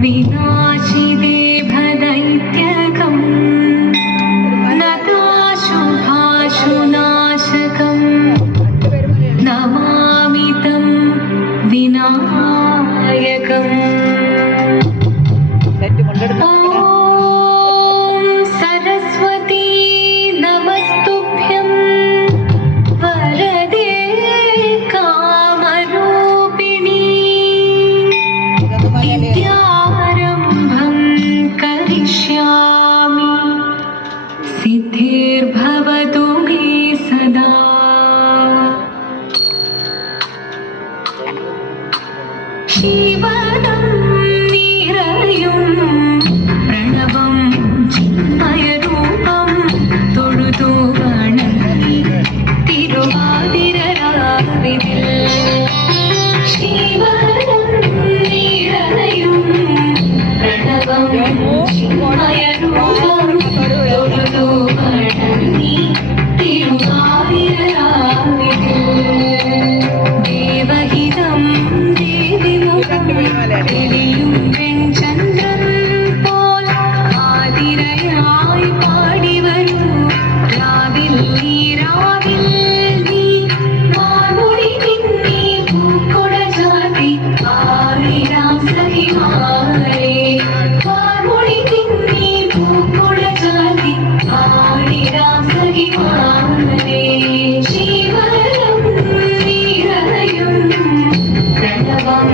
विनाशिते भदैत्यकम् नताशुभाशुनाशकम् नमामि तं विनायकम्। सिद्धिर्भवतु मे सदा। शिवनं निरयुं प्रणवं चिन्मयरूपं തൊഴുതു വണങ്ങി തിരുവാതിരരാവിതിൽ। शिवनं निरयुं प्रणवं चिन्मयरूपं തൊഴുതു വണങ്ങി തിരുവാതിരരാവിതിൽ। ദേവഹിതം ദേവിമുഖം തെളിയും വെൺചന്ദ്രൻ പോൽ ആതിരയായി പാടിവരൂ രാവിൽ നീരാവിൽ നീ മാർമുടി നിന്നീ പൂക്കൊട ചാർത്തി ആടിടാം സഖിമാരേ। മാർമുടി നിന്നീ പൂക്കൊട ചാർത്തി ആടിടാം സഖിമാരേ। ശിവനം നീരയും പ്രണവം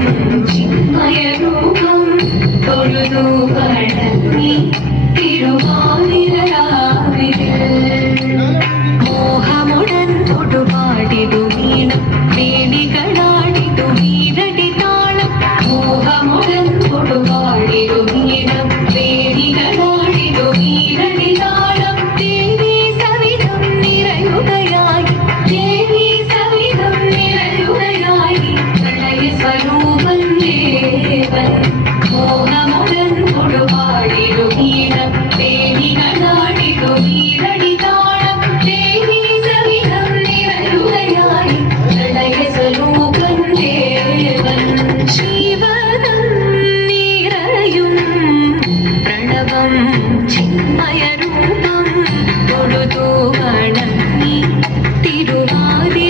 ചിന്മയരൂപം തൊഴുതു വണങ്ങി തിരുവാതിരരാവിതിൽ। മോഹമുടൻ തൊടുപാടിതു വീണം വേണികളാടിതു വീരടി താളം। മോഹമുടൻ തൊടുപാടിതു വീണം വേണികളാടിതു വീരടി താളം। ദേവി സവിധം നിറയുകയായി ദേവി സവിധം നിറയുകയായി പ്രളയ സ്വരൂപൻ ദേവൻ। മോഹമുടൻ തൊടുപാടിതു വീണം വേണികളാടിതു വീരടി താളം। ദേവി സവിധം നിറയുകയായി പ്രളയ സ്വരൂപൻ ദേവൻ। ശിവനം നിറയും പ്രണവം ചിന്മയരൂപം തൊഴുതു വണങ്ങി തിരുവാതിരരാവിതിൽ।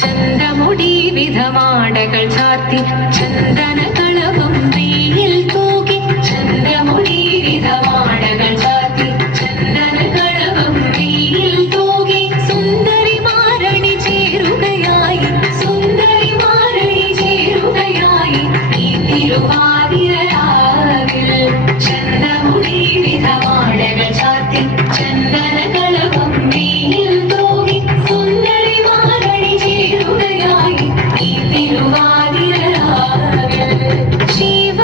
ചന്ദ്രമുടി വിധമാടകൾ ചാർത്തി ചന്ദനകളവും വെയിൽ തൂകി। ചന്ദ്രമുടി വിധമാടകൾ ചാർത്തി ചന്ദനകളവും വെയിൽ തൂകി। സുന്ദരിമാരണി ചേരുകയായി സുന്ദരിമാരണി ചേരുകയായി ഈ തിരുവാതിരരാവിൽ। ചന്ദ്രമുടി വിധമാടകൾ ചാർത്തി ചന്ദനകളവും വെയിൽ തൂകി। സുന്ദരിമാരണി ചേരുകയായി ഈ തിരുവാതിരരാവിൽ। ശിവ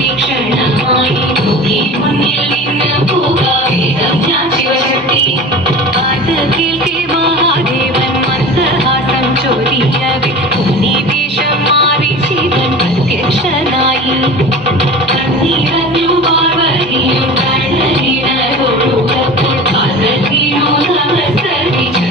തീക്ഷണമായി നോക്കി മുന്നിൽ നിന്ന് പോകാം ഞാൻ ശിവശക്തി അത് കേൾക്കെ മഹാദേവൻ മന്ദഹാസം ചോദിക്കവേ ഉണ്ണിവേഷം മാറി ശിവൻ പ്രത്യക്ഷനായി കണ്ണീരഞ്ഞു പാർവതിയും കണ്ണനിടൊഴുകപ്പോൾ പാർവതിയോ നമസ്കരിച്ചതീരമേ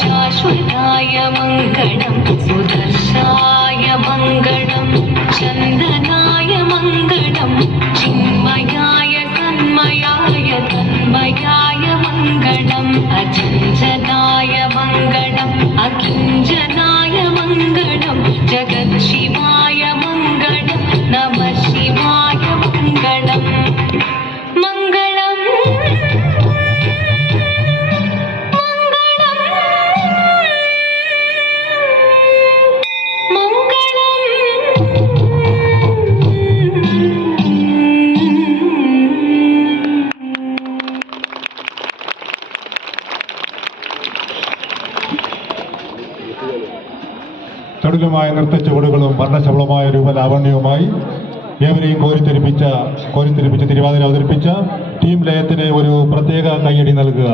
शाश्वताय मङ्गलं सुदर्शाय मङ्गलं चन्दनाय मङ्गलं चिन्मयाय तन्मयाय तन्मयाय मङ्गलम् अचञ्चलाय मङ्गलम् अकिञ्चनाय मङ्गलं जगत्शिवाय मङ्गलं नमः शिवाय मङ्गलम् ചടുലമായ നൃത്തച്ചുവടുകളും വർണ്ണശബളമായ രൂപലാവണ്യവുമായി ഏവരെയും കോരിത്തെരിപ്പിച്ച തിരുവാതിര അവതരിപ്പിച്ച ടീം ലയത്തിന് ഒരു പ്രത്യേക കയ്യടി നൽകുക.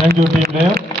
Thank you team ലയം.